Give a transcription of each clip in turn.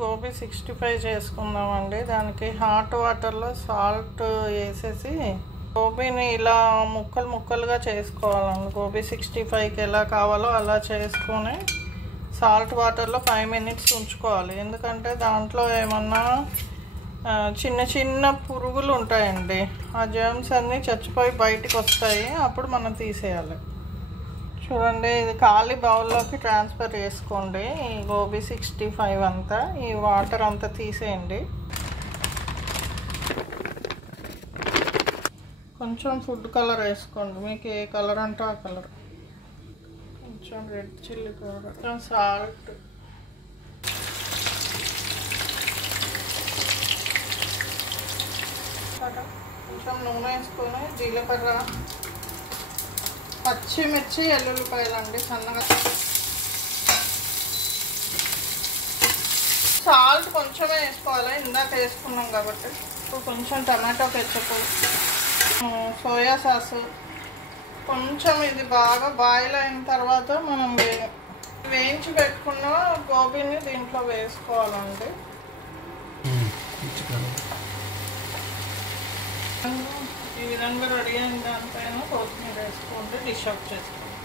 గోబీ 65 చేసుకుందామండి. దానికి హాట్ వాటర్లో సాల్ట్ వేసేసి గోబీని ఇలా ముక్కలు ముక్కలుగా చేసుకోవాలండి. గోబీ 65కి ఎలా కావాలో అలా చేసుకొని సాల్ట్ వాటర్లో 5 minutes ఉంచుకోవాలి. ఎందుకంటే దాంట్లో ఏమన్నా చిన్న చిన్న పురుగులు ఉంటాయండి. ఆ జర్మ్స్ అన్నీ చచ్చిపోయి బయటికి వస్తాయి. అప్పుడు మనం తీసేయాలి. చూడండి, ఇది ఖాళీ బౌల్లోకి ట్రాన్స్ఫర్ చేసుకోండి. ఈ గోబీ 65 అంతా, ఈ వాటర్ అంతా తీసేయండి. కొంచెం ఫుడ్ కలర్ వేసుకోండి, మీకు ఏ కలర్ అంటే ఆ కలర్. కొంచెం రెడ్ చిల్లీ పౌడర్, కొంచెం సాల్ట్, కొంచెం నూనె వేసుకొని జీలకర్ర, పచ్చిమిర్చి, ఎల్లుల్లిపాయలు అండి సన్నగా. సాల్ట్ కొంచెమే వేసుకోవాలి, ఇందాక వేసుకున్నాం కాబట్టి. ఇప్పుడు కొంచెం టమాటో కెచప్, సోయా సాసు కొంచెం. ఇది బాగా బాయిల్ అయిన తర్వాత మనం వేయించి పెట్టుకున్న గోబీని దీంట్లో వేసుకోవాలండి. ఈ విధంగా రెడీ అయిన దానిపైన కొత్తిమీర వేసుకోండి, డిష్ అవుట్ చేసుకోండి.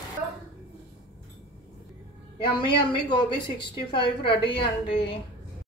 యమ్మీ యమ్మీ గోబీ 65 రెడీ అండి.